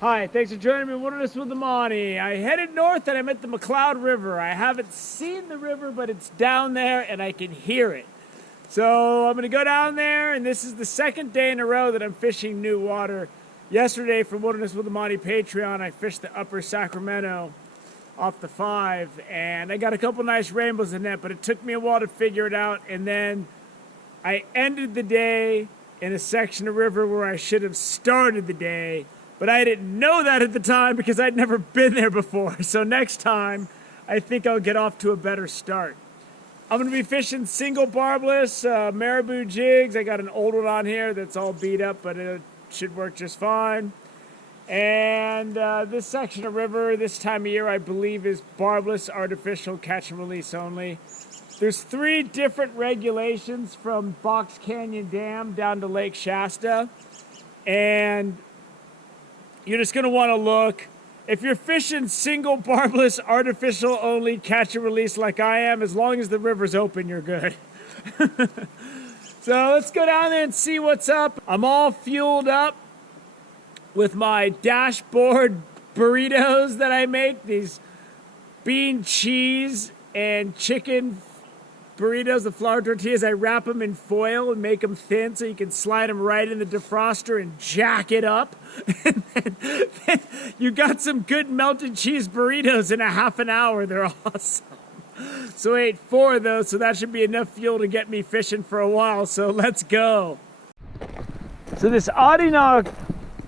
Hi, thanks for joining me in Wilderness with the Monty. I headed north and I'm at the McCloud River. I haven't seen the river, but it's down there and I can hear it. So I'm going to go down there, and this is the second day in a row that I'm fishing new water. Yesterday from Wilderness with the Monty Patreon, I fished the upper Sacramento off the 5, and I got a couple nice rainbows in that, but it took me a while to figure it out, and then I ended the day in a section of river where I should have started the day. But I didn't know that at the time because I'd never been there before. So next time, I think I'll get off to a better start. I'm going to be fishing single barbless marabou jigs. I got an old one on here that's all beat up, but it should work just fine. And this section of river, this time of year, I believe is barbless, artificial, catch and release only. There's 3 different regulations from Box Canyon Dam down to Lake Shasta. And you're just going to want to look. If you're fishing single barbless, artificial only, catch and release like I am, as long as the river's open, you're good. So let's go down there and see what's up. I'm all fueled up with my dashboard burritos that I make. These bean, cheese, and chicken burritos, the flour tortillas. I wrap them in foil and make them thin so you can slide them right in the defroster and jack it up. And then you got some good melted cheese burritos in a half an hour. They're awesome. So I ate 4 of those, so that should be enough fuel to get me fishing for a while. So let's go. So this Audinaw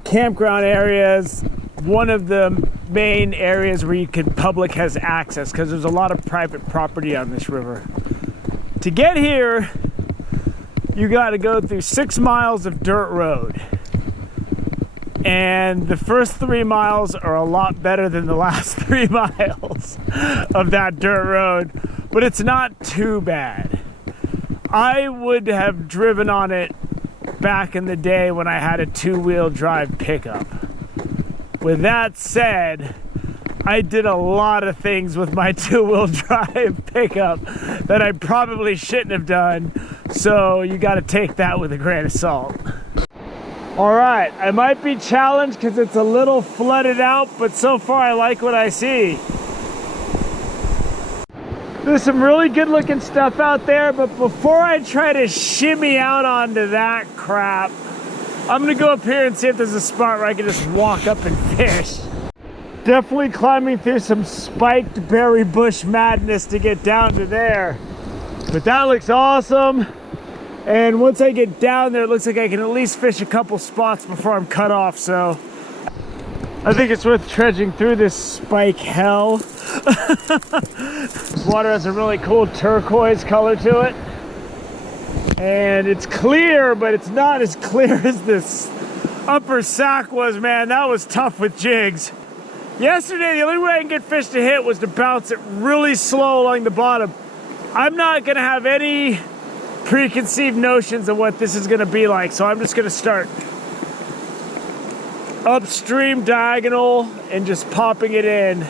campground area is one of the main areas where public has access, because there's a lot of private property on this river. To get here, you got to go through 6 miles of dirt road. And the first 3 miles are a lot better than the last 3 miles of that dirt road, but it's not too bad. I would have driven on it back in the day when I had a 2-wheel drive pickup. With that said, I did a lot of things with my 2-wheel drive pickup that I probably shouldn't have done, so you got to take that with a grain of salt. All right, I might be challenged because it's a little flooded out, but so far I like what I see. There's some really good looking stuff out there, but before I try to shimmy out onto that crap, I'm gonna go up here and see if there's a spot where I can just walk up and fish. Definitely climbing through some spiked berry bush madness to get down to there. But that looks awesome. And once I get down there, it looks like I can at least fish a couple spots before I'm cut off. So I think it's worth trudging through this spike hell. This water has a really cool turquoise color to it. And it's clear, but it's not as clear as this upper Sac was, man. That was tough with jigs. Yesterday, the only way I can get fish to hit was to bounce it really slow along the bottom. I'm not gonna have any preconceived notions of what this is gonna be like, so I'm just gonna start upstream diagonal and just popping it in.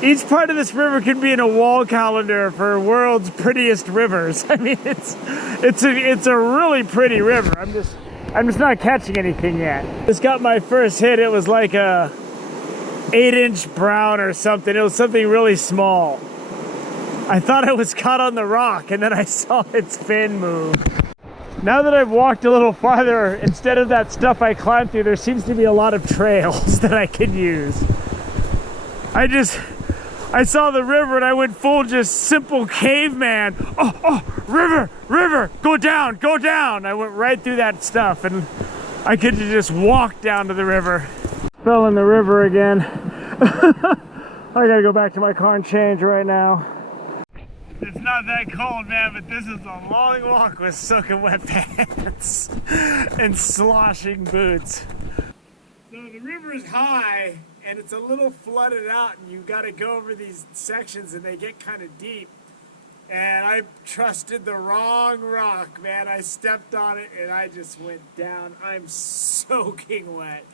Each part of this river could be in a wall calendar for world's prettiest rivers. I mean, it's a really pretty river. I'm just not catching anything yet. Just got my first hit. It was like a 8-inch brown or something. It was something really small. I thought I was caught on the rock, and then I saw its fin move. Now that I've walked a little farther, instead of that stuff I climbed through, there seems to be a lot of trails that I can use. I saw the river and I went full just simple caveman. Oh, river, go down. I went right through that stuff and I could just walk down to the river. Fell in the river again. I gotta go back to my car and change right now. It's not that cold, man, but this is a long walk with soaking wet pants and sloshing boots. So the river is high and it's a little flooded out, and you got to go over these sections and they get kind of deep. And I trusted the wrong rock, man. I stepped on it and I just went down. I'm soaking wet.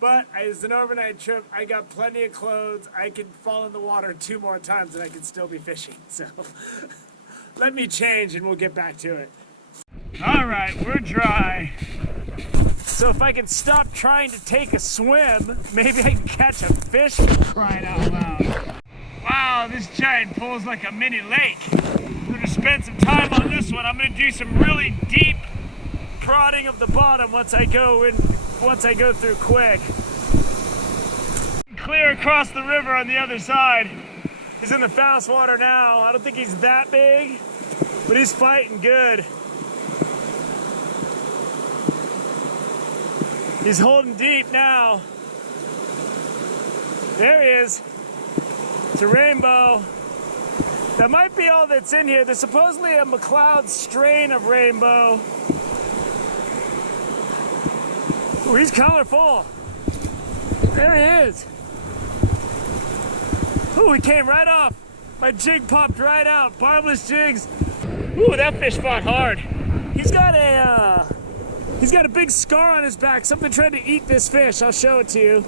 But it's an overnight trip. I got plenty of clothes. I can fall in the water 2 more times and I can still be fishing. So let me change and we'll get back to it. All right, we're dry. So if I can stop trying to take a swim, maybe I can catch a fish for crying out loud. Wow, this giant pool's like a mini lake. I'm gonna spend some time on this one. I'm gonna do some really deep prodding of the bottom once I go through quick. Clear across the river on the other side. He's in the fast water now. I don't think he's that big, but he's fighting good. He's holding deep now. There he is. It's a rainbow. That might be all that's in here. There's supposedly a McCloud strain of rainbow. Ooh, he's colorful. There he is. Ooh, he came right off. My jig popped right out. Barbless jigs. Ooh, that fish fought hard. He's got a big scar on his back. Something tried to eat this fish. I'll show it to you.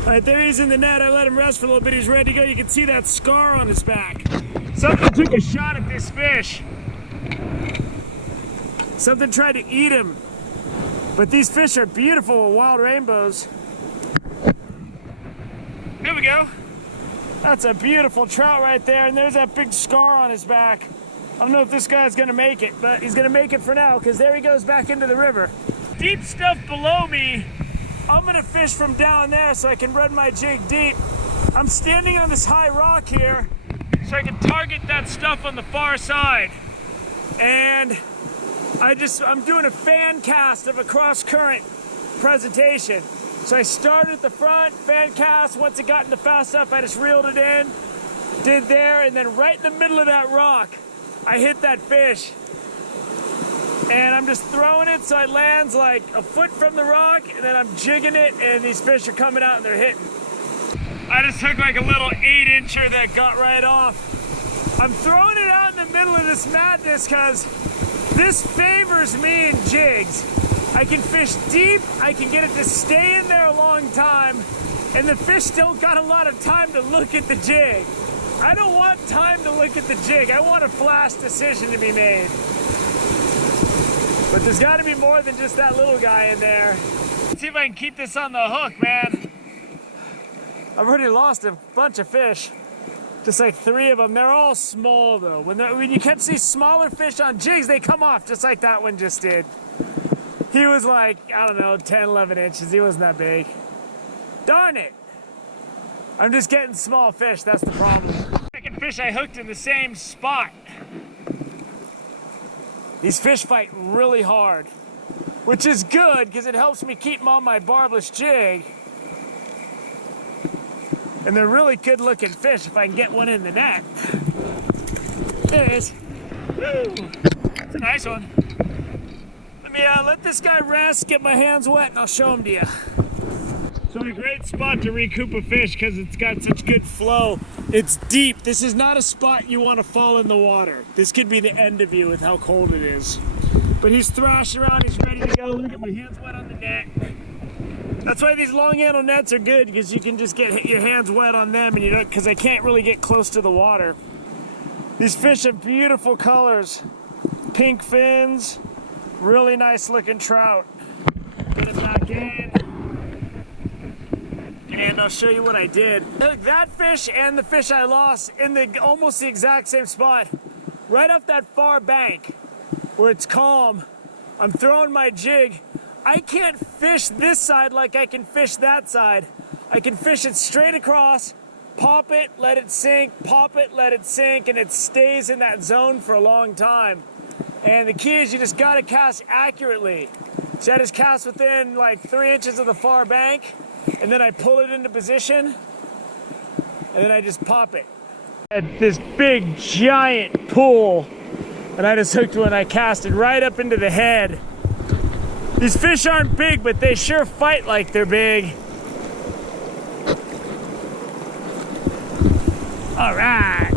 All right, there he's in the net. I let him rest for a little bit. He's ready to go. You can see that scar on his back. Something took a shot at this fish. Something tried to eat him. But these fish are beautiful wild rainbows. There we go. That's a beautiful trout right there. And there's that big scar on his back. I don't know if this guy's gonna make it, but he's gonna make it for now because there he goes back into the river. Deep stuff below me. I'm gonna fish from down there so I can run my jig deep. I'm standing on this high rock here so I can target that stuff on the far side. And I'm doing a fan cast of a cross current presentation. So I started at the front, fan cast. Once it got into fast stuff, I just reeled it in, did there, and then right in the middle of that rock, I hit that fish. And I'm just throwing it so it lands like a foot from the rock, and then I'm jigging it, and these fish are coming out and they're hitting. I just took like a little 8-incher that got right off. I'm throwing it out in the middle of this madness because this favors me in jigs. I can fish deep, I can get it to stay in there a long time, and the fish still got a lot of time to look at the jig. I don't want time to look at the jig. I want a flash decision to be made. But there's got to be more than just that little guy in there. Let's see if I can keep this on the hook, man. I've already lost a bunch of fish. Just like 3 of them. They're all small, though. When you catch these smaller fish on jigs, they come off just like that one just did. He was like, I don't know, 10, 11 inches. He wasn't that big. Darn it. I'm just getting small fish. That's the problem. Second fish I hooked in the same spot. These fish fight really hard, which is good because it helps me keep them on my barbless jig. And they're really good looking fish if I can get one in the net. There it is. Woo! It's a nice one. Let me let this guy rest, get my hands wet, and I'll show him to you. So a great spot to recoup a fish because it's got such good flow. It's deep. This is not a spot you want to fall in the water. This could be the end of you with how cold it is. But he's thrashing around, he's ready to go. Look at my hands wet on the net. That's why these long handle nets are good because you can just get your hands wet on them and you don't, because I can't really get close to the water. These fish have beautiful colors. Pink fins, really nice looking trout. Get it back in. And I'll show you what I did. Look, that fish and the fish I lost in almost the exact same spot. Right off that far bank where it's calm. I'm throwing my jig. I can't fish this side like I can fish that side. I can fish it straight across, pop it, let it sink, pop it, let it sink, and it stays in that zone for a long time. And the key is you just gotta cast accurately. So I just cast within like 3 inches of the far bank, and then I pull it into position, and then I just pop it. At this big, giant pool, and I just hooked one, I cast it right up into the head. These fish aren't big, but they sure fight like they're big. All right.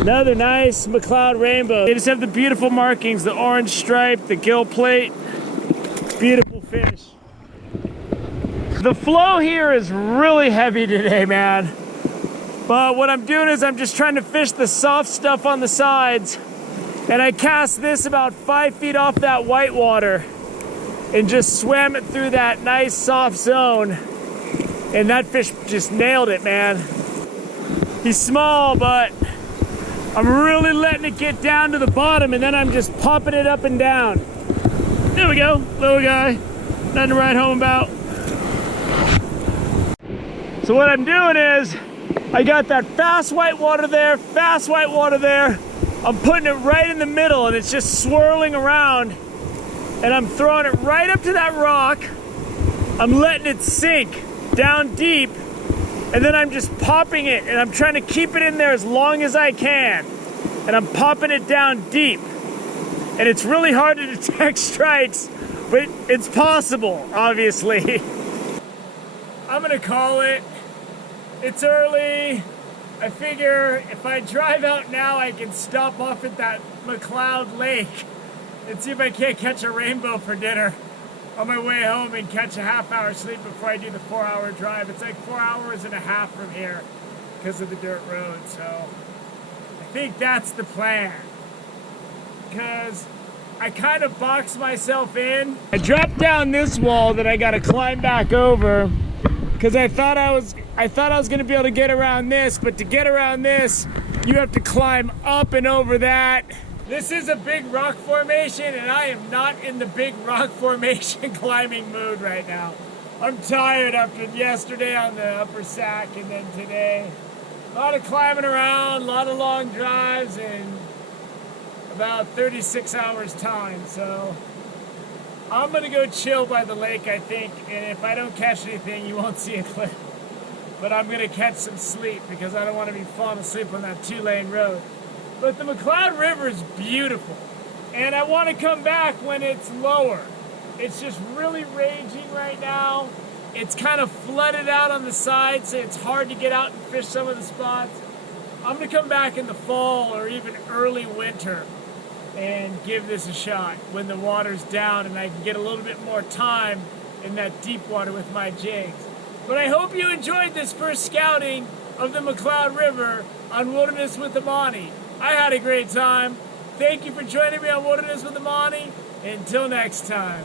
Another nice McCloud rainbow. They just have the beautiful markings, the orange stripe, the gill plate. Beautiful fish. The flow here is really heavy today, man. But what I'm doing is I'm just trying to fish the soft stuff on the sides. And I cast this about 5 feet off that white water. and just swam it through that nice soft zone. And that fish just nailed it, man. He's small, but I'm really letting it get down to the bottom, and then I'm just popping it up and down. There we go, little guy. Nothing to write home about. So what I'm doing is, I got that fast white water there, fast white water there. I'm putting it right in the middle, and it's just swirling around. And I'm throwing it right up to that rock. I'm letting it sink down deep, and then I'm just popping it, and I'm trying to keep it in there as long as I can. And I'm popping it down deep. And it's really hard to detect strikes, but it's possible, obviously. I'm gonna call it. It's early. I figure if I drive out now, I can stop off at that McCloud lake and see if I can't catch a rainbow for dinner on my way home and catch a half-hour sleep before I do the 4-hour drive. It's like 4 hours and a half from here because of the dirt road, so I think that's the plan. Because I kind of boxed myself in. I dropped down this wall that I gotta climb back over because I thought I was gonna be able to get around this, but to get around this, you have to climb up and over that. This is a big rock formation, and I am not in the big rock formation climbing mood right now. I'm tired after yesterday on the upper Sac and then today. A lot of climbing around, a lot of long drives, and about 36 hours time, so I'm gonna go chill by the lake, I think, and if I don't catch anything, you won't see a clip. But I'm gonna catch some sleep because I don't want to be falling asleep on that 2-lane road. But the McCloud River is beautiful, and I want to come back when it's lower. It's just really raging right now. It's kind of flooded out on the side, so it's hard to get out and fish some of the spots. I'm gonna come back in the fall or even early winter and give this a shot when the water's down and I can get a little bit more time in that deep water with my jigs. But I hope you enjoyed this first scouting of the McCloud River on Wilderness with Amani. I had a great time. Thank you for joining me on Wilderness with Amani. Until next time.